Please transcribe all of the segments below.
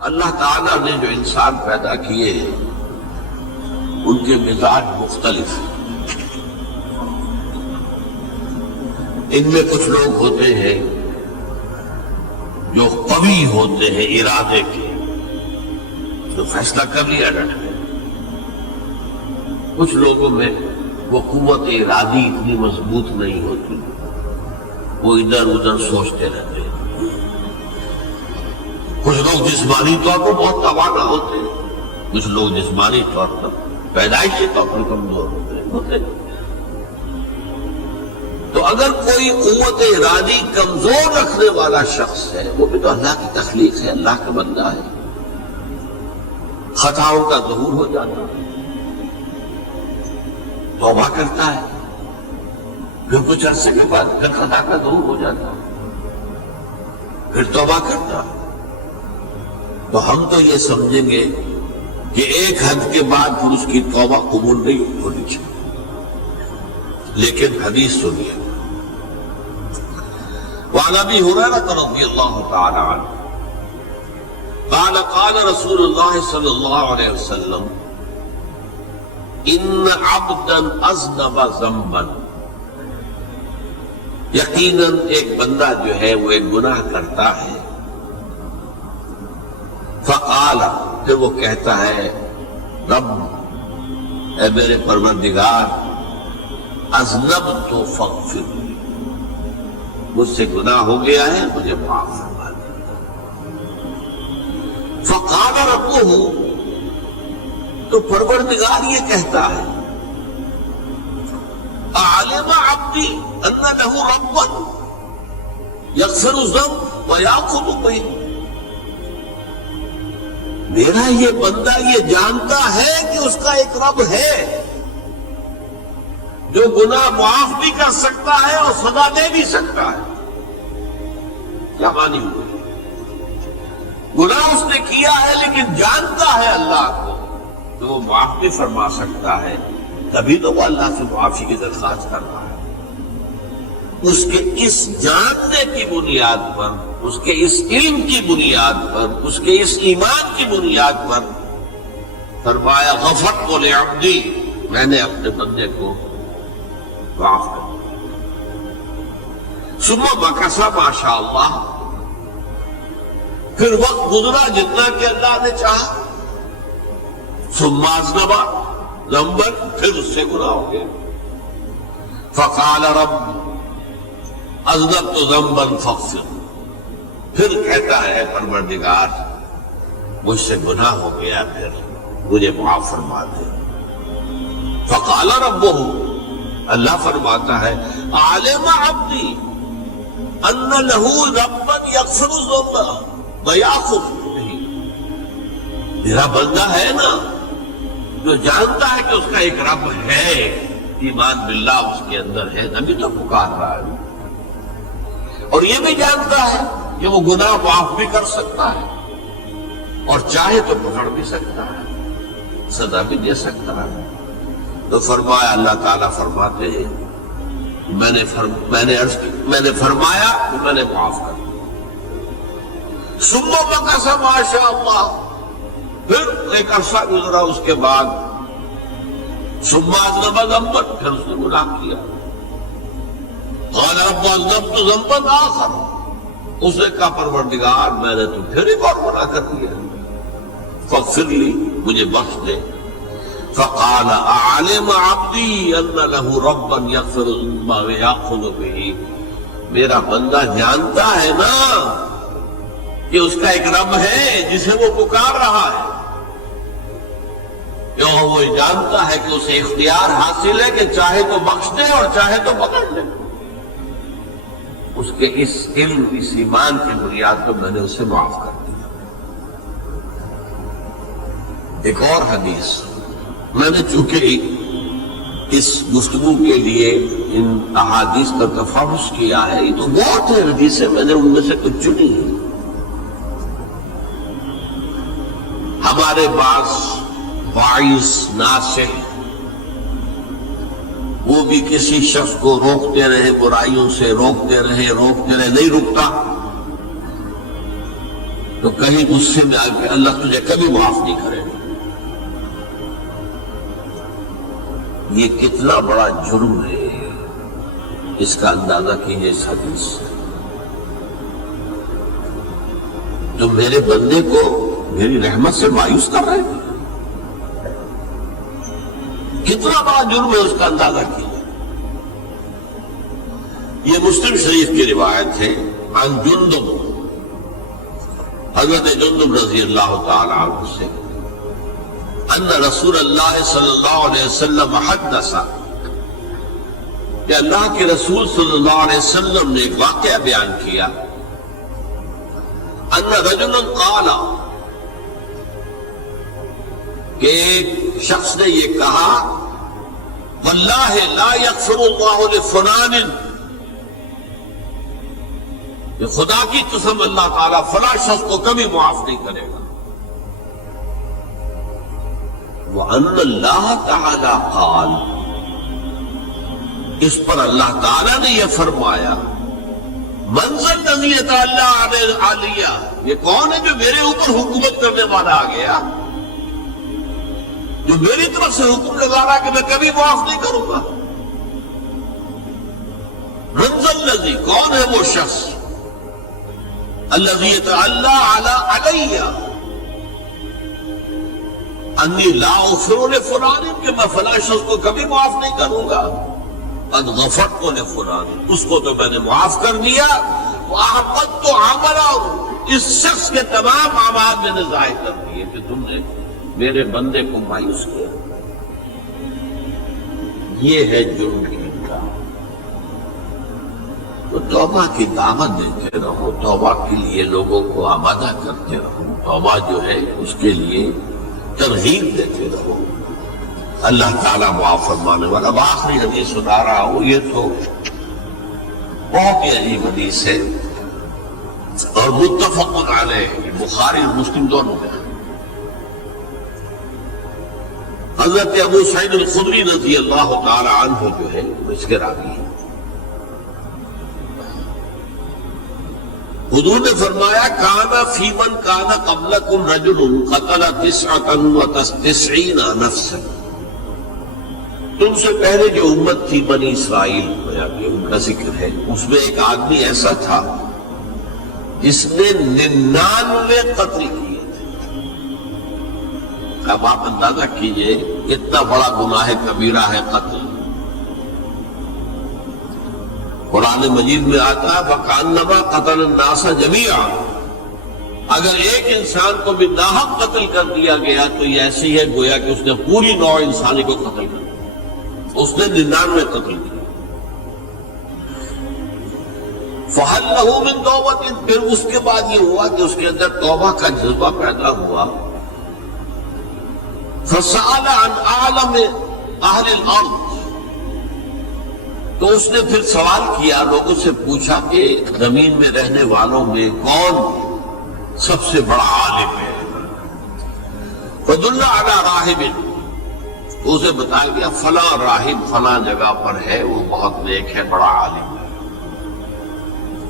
اللہ تعالیٰ نے جو انسان پیدا کیے ہیں ان کے مزاج مختلف ہیں۔ ان میں کچھ لوگ ہوتے ہیں جو قوی ہوتے ہیں ارادے کے، جو فیصلہ کر لیا ڈٹ گئے۔ کچھ لوگوں میں وہ قوت ارادی اتنی مضبوط نہیں ہوتی، وہ ادھر ادھر سوچتے رہتے ہیں۔ کچھ لوگ جسمانی طور پر بہت توانا ہوتے ہیں، کچھ لوگ جسمانی طور پر پیدائشی طور پر کمزور ہوتے ہیں۔ تو اگر کوئی قوت ارادی کمزور رکھنے والا شخص ہے، وہ بھی تو اللہ کی تخلیق ہے، اللہ کا بندہ ہے، خطاؤں کا ظہور ہو جاتا ہے، توبہ کرتا ہے، پھر کچھ عرصے کے بعد پھر خطا کا ظہور ہو جاتا ہے، پھر توبہ کرتا ہے۔ تو ہم تو یہ سمجھیں گے کہ ایک حد کے بعد پھر اس کی توبہ قبول نہیں ہونی چاہیے، لیکن حدیث سنیے۔ وعن ابی ہریرہ رضی اللہ تعالی عنہ قال قال رسول اللہ صلی اللہ علیہ وسلم ان عبدا اذنب ذنبا، یقیناً ایک بندہ جو ہے وہ ایک گناہ کرتا ہے، فقال، پھر وہ کہتا ہے رب، اے میرے پروردگار، اذنبت فاغفر لی، مجھ سے گناہ ہو گیا ہے، مجھے معاف فرما دے۔ فقال ربہ، تو پروردگار یہ کہتا ہے اعلم عبدی ان لہ ربا یغفر الذنب ویأخذ بہ، میرا یہ بندہ یہ جانتا ہے کہ اس کا ایک رب ہے جو گناہ معاف بھی کر سکتا ہے اور سزا دے بھی سکتا ہے۔ کیا معنی ہوئی؟ گناہ اس نے کیا ہے لیکن جانتا ہے اللہ کو تو وہ معاف بھی فرما سکتا ہے، تبھی تو وہ اللہ سے معافی کی درخواست کر رہا ہے۔ اس کے اس جاننے کی بنیاد پر، اس کے اس علم کی بنیاد پر، اس کے اس ایمان کی بنیاد پر فرمایا غفرت لعبدی، میں نے اپنے بندے کو معاف کر دیا۔ ثم مکث ما شاء اللہ، پھر وقت گزرا جتنا کہ اللہ نے چاہا۔ ثم اذنب ذنبا، پھر اس سے گناہ ہو گیا۔ فقال رب اذنبت ذنبا فاغفر، پھر کہتا ہے پروردگار مجھ سے گناہ ہو گیا، پھر مجھے معاف فرما دے۔ فقال ربہ، اللہ فرماتا ہے عالم عبدی ان لہ ربا یغفر الذنب ویأخذ بہ، میرا بندہ ہے نا جو جانتا ہے کہ اس کا ایک رب ہے، ایمان باللہ اس کے اندر ہے، نبی تو پکار رہا ہے، اور یہ بھی جانتا ہے کہ وہ گناہ معاف بھی کر سکتا ہے اور چاہے تو پکڑ بھی سکتا ہے، سزا بھی دے سکتا ہے۔ تو فرمایا، اللہ تعالیٰ فرماتے ہیں میں نے فرمایا کہ میں نے معاف کر دیا۔ ثم مکث ما شاء اللہ، پھر ایک عرصہ گزرا اس کے بعد، ثم اذنب ذنبا، پھر اس نے گناہ کیا۔ قال رب اذنبت ذنبا آخر، اس نے کہا پروردگار میں نے تو پھر ایک اور گناہ کر دیا، فاغفر لی، مجھے بخش دے۔ فقال اعلم عبدی ان لہ ربا یغفر الذنب ویأخذ بہ، میرا بندہ جانتا ہے نا کہ اس کا ایک رب ہے جسے وہ پکار رہا ہے، کیوں وہ جانتا ہے کہ اسے اختیار حاصل ہے کہ چاہے تو بخش دے اور چاہے تو پکڑ لے۔ اس کے اس علم، اس ایمان کی بنیاد پر میں نے اسے معاف کر دیا۔ ایک اور حدیث، میں نے چونکہ اس گفتگو کے لیے ان احادیث کا تفحص کیا ہے، یہ تو بہت ہے حدیثیں، میں نے ان میں سے کچھ چنی ہے۔ ہمارے پاس واعظ ناصح، وہ بھی کسی شخص کو روکتے رہے، برائیوں سے روکتے رہے، نہیں رکتا، تو کہیں غصے میں آ کے اللہ تجھے کبھی معاف نہیں کرے گا. یہ کتنا بڑا جرم ہے، اس کا اندازہ کیجیے اس حدیث سے. جو میرے بندے کو میری رحمت سے مایوس کر رہے ہیں، کتنا بڑا جرم ہے، اس کا اندازہ کیجیے. یہ مسلم شریف کی روایت ہے عن جندب، حضرت جندب رضی اللہ تعالی عنہ سے، ان رسول اللہ صلی اللہ علیہ وسلم حدث، کہ اللہ کے رسول صلی اللہ علیہ وسلم نے ایک واقعہ بیان کیا. ان رجلا قال، کہ ایک شخص نے یہ کہا، واللہ لا یغفر اللہ لفلان، کہ خدا کی قسم اللہ تعالیٰ فلاں شخص کو کبھی معاف نہیں کرے گا. وَأَنَّ اللَّهَ تَعَالَى قَالَ، اس پر اللہ تعالیٰ نے یہ فرمایا، مَنْ ذَا الَّذِي يَتَعَلَّىٰ عَلَيَّ، یہ کون ہے جو میرے اوپر حکومت کرنے والا آ گیا، جو میری طرف سے حکم لگا رہا کہ میں کبھی معاف نہیں کروں گا. مَنْ ذَا الَّذِي، کون ہے وہ شخص، الذي يتعلى علي انی لا اغفر لفلان، کہ میں فلاں شخص کو کبھی معاف نہیں کروں گا. قد غفرت لفلان، اس کو تو میں نے معاف کر دیا. واحبطت عمله، اس شخص کے تمام اعمال میں نے ضائع کر دیے کہ تم نے میرے بندے کو مایوس کیا. یہ ہے جرم کی انتہا. تو توبہ کی دعوت دیتے رہو، توبہ کے لیے لوگوں کو آمادہ کرتے رہو، توبہ جو ہے اس کے لیے ترغیب دیتے رہو. اللہ تعالیٰ معاف فرمانے والا. اب آخری حدیث سنا رہا ہوں، یہ تو بہت ہی عجیب حدیث ہے اور متفق علیہ، بخاری اور مسلم دونوں میں. حضرت ابو سعید الخدری رضی اللہ تعالی عنہ جو ہے اس کے راوی ہیں. حضور نے فرمایا، کانا فی من کانا قبلکم رجل قتل 99 نفسا، تم سے پہلے جو امت تھی بنی اسرائیل، ان کا ذکر ہے، اس میں ایک آدمی ایسا تھا جس نے 99 قتل کیے تھے. اب آپ اندازہ کیجئے اتنا بڑا گناہ کبیرہ ہے قتل. قرآن مجید میں آتا ہے فَكَأَنَّمَا قَتَلَ النَّاسَ جَمِيعًا، اگر ایک انسان کو بھی ناحق قتل کر دیا گیا تو یہ ایسی ہے گویا کہ اس نے پوری نوع انسانی کو قتل کر دیا. اس نے 99 قتل کیا. فَهَلْ لَهُ مِن تَوْبَةٍ، پھر اس کے بعد یہ ہوا کہ اس کے اندر توبہ کا جذبہ پیدا ہوا. فَسَأَلَ عَنْ أَعْلَمِ أَهْلِ الْأَرْضِ، تو اس نے پھر سوال کیا، لوگوں سے پوچھا کہ زمین میں رہنے والوں میں کون سب سے بڑا عالم ہے. فَدُلَّ عَلَىٰ رَاهِبٍ، اسے بتایا گیا فلاں راہب فلاں جگہ پر ہے، وہ بہت نیک ہے، بڑا عالم ہے.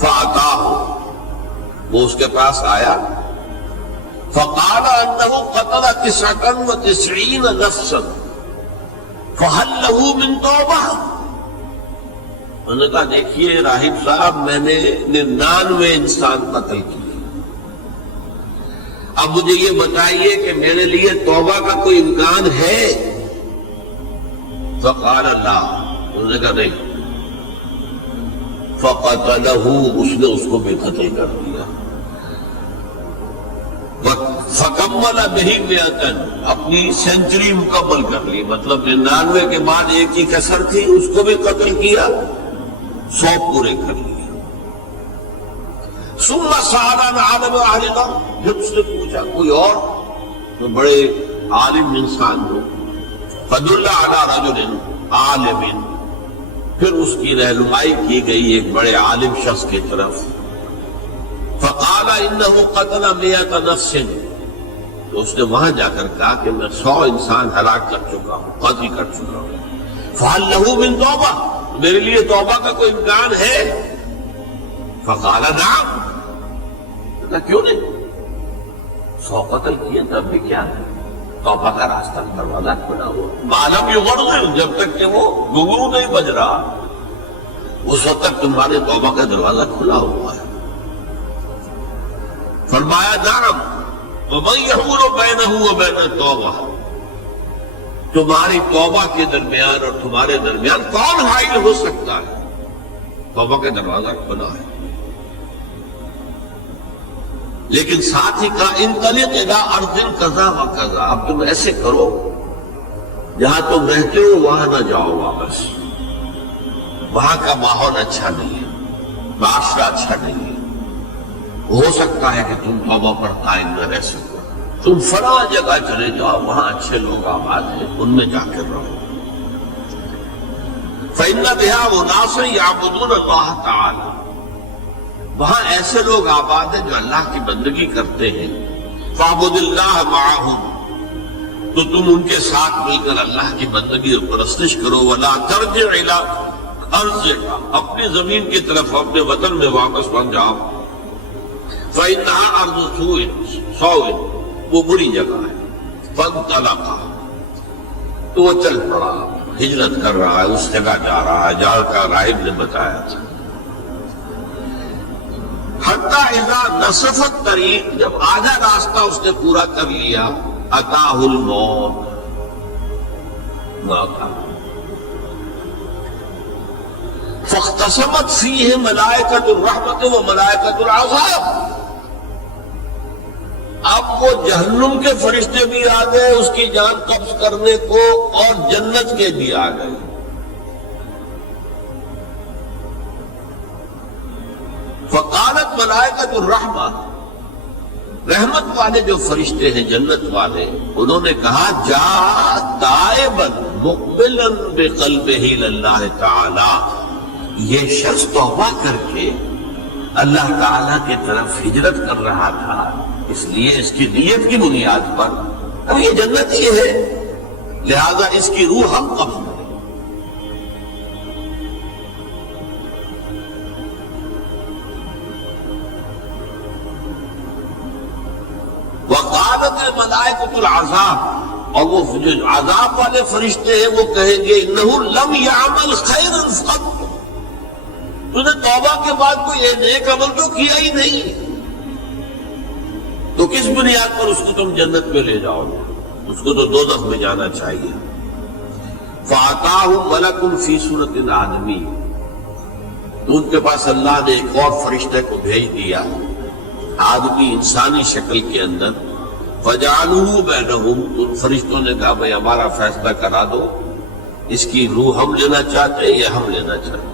فَأَتَاهُ، وہ اس کے پاس آیا. فَقَالَ أَنَّهُ قَتَلَ 99 نَفْسًا فَهَلْ لَهُ مِن تَوْبَةٍ، انہوں نے کہا دیکھیے راہب صاحب، میں نے 99 انسان قتل کیے، اب مجھے یہ بتائیے کہ میرے لیے توبہ کا کوئی امکان ہے؟ فقال اللہ، انہوں نے کہا نہیں. فقتلہ، اس نے اس کو بھی قتل کر دیا. فکمل بہ 100، اپنی سینچری مکمل کر لی، مطلب 99 کے بعد ایک ہی کسر تھی، اس کو بھی قتل کیا، 100 پورے کر لیے. ثم سأل عن عالم اہل الارض، پھر اس نے پوچھا کوئی اور تو بڑے عالم انسان ہو. فدل علی رجل عالم، پھر اس کی رہنمائی کی گئی ایک بڑے عالم شخص کی طرف. فقال انه قتل 100 نفس، تو اس نے وہاں جا کر کہا کہ میں 100 انسان ہلاک کر چکا ہوں، قتل کر چکا ہوں. فهل له من توبہ، میرے لیے توبہ کا کوئی امکان ہے؟ فقال نعم، کیوں نہیں. 100 قتل کیے تب بھی کیا ہے؟ توبہ کا راستہ دروازہ کھلا ہوا معلوم یغرغر، جب تک کہ وہ گھنگرو نہیں بج رہا اس وقت تک تمہارے توبہ کا دروازہ کھلا ہوا ہے۔ فرمایا نعم ومن یحول بینہ وبین التوبہ، تمہاری توبہ کے درمیان اور تمہارے درمیان کون حائل ہو سکتا ہے؟ توبہ کا دروازہ کھلا ہے، لیکن ساتھ ہی کہا انطلق الی ارض کذا و کذا، اب تم ایسے کرو جہاں تم رہتے ہو وہاں نہ جاؤ واپس، وہاں کا ماحول اچھا نہیں ہے، معاشرہ اچھا نہیں ہے، ہو سکتا ہے کہ تم توبہ پر قائم نہ رہ سکو، تم فلاں جگہ چلے جاؤ وہاں اچھے لوگ آباد ہیں ان میں جا کر رہو۔ فإن بها أناس يعبدون الله تعالی، وہاں ایسے لوگ آباد ہیں جو اللہ کی بندگی کرتے ہیں، فاعبد اللہ معهم، تو تم ان کے ساتھ مل کر اللہ کی بندگی اور پرستش کرو، ولا ترجع الی ارضک، اپنی زمین کی طرف اپنے وطن میں واپس بن جاؤ، فإنها ارض سوء، وہ بری جگہ ہے، فانطلقا، تو وہ چل پڑا، ہجرت کر رہا ہے، اس جگہ جا رہا ہے جہاں کا راہب نے بتایا تھا، حتی اذا نصف الطریق، جب آدھا راستہ اس نے پورا کر لیا، اتاہ الموت، موت آ گئی، فاختصمت فیہ ملائکۃ الرحمت و ملائکۃ العذاب، اب وہ جہنم کے فرشتے بھی آ گئے اس کی جان قبض کرنے کو، اور جنت کے بھی آ گئے۔ فقالت ملائکۃ الرحمہ، رحمت والے جو فرشتے ہیں جنت والے، انہوں نے کہا جا تائبا مقبلا بقلبہ اللہ تعالی، یہ شخص توبہ کر کے اللہ تعالی کی طرف ہجرت کر رہا تھا، اس لیے اس کی نیت کی بنیاد پر اب یہ جنت ہی ہے، لہذا اس کی روح ہم قبض کریں۔ وقالت الملائکۃ العذاب، اور وہ جو عذاب والے فرشتے ہیں وہ کہیں گے انہ لم یعمل خیرا قط، تو نے توبہ کے بعد کوئی نیک عمل تو کیا ہی نہیں، تو کس بنیاد پر اس کو تم جنت میں لے جاؤ گے؟ اس کو تو دوزخ میں جانا چاہیے۔ فَأَتَاهُ مَلَكٌ فِي صُورَةٍ آدَمِيٍّ، تو ان کے پاس اللہ نے ایک اور فرشتے کو بھیج دیا آدمی انسانی شکل کے اندر، فَجَعَلُوهُ بَيْنَهُمْ، ان فرشتوں نے کہا بھئی ہمارا فیصلہ کرا دو، اس کی روح ہم لینا چاہتے ہیں یا ہم لینا چاہتے ہیں،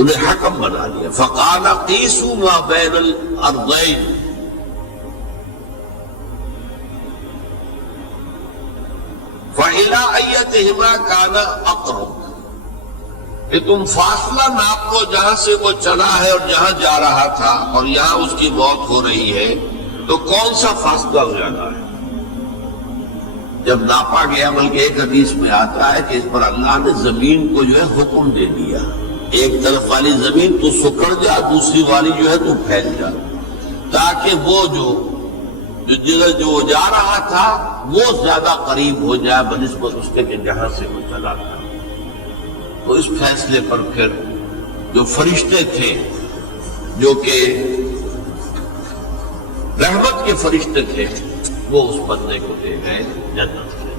انہیں حکم بنا دیا۔ فقال قیسوا ما بین الارضین، فإلی ایتہما کان اقرب، کہ تم فاصلہ ناپ لو جہاں سے وہ چلا ہے اور جہاں جا رہا تھا اور یہاں اس کی موت ہو رہی ہے، تو کون سا فاصلہ زیادہ ہے؟ جب ناپا گیا، بلکہ ایک حدیث میں آتا ہے کہ اس پر اللہ نے زمین کو جو ہے حکم دے دیا، ایک طرف والی زمین تو سکڑ جا، دوسری والی جو ہے تو پھیل جا، تاکہ وہ جو جا رہا تھا وہ زیادہ قریب ہو جائے بنسبت اس کے کہ جہاں سے وہ چلا تھا۔ تو اس فیصلے پر پھر جو فرشتے تھے جو کہ رحمت کے فرشتے تھے وہ اس بندے کو لے گئے جنت میں۔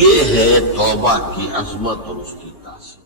یہ ہے توبہ کی عظمت اور اس کی تاثیر۔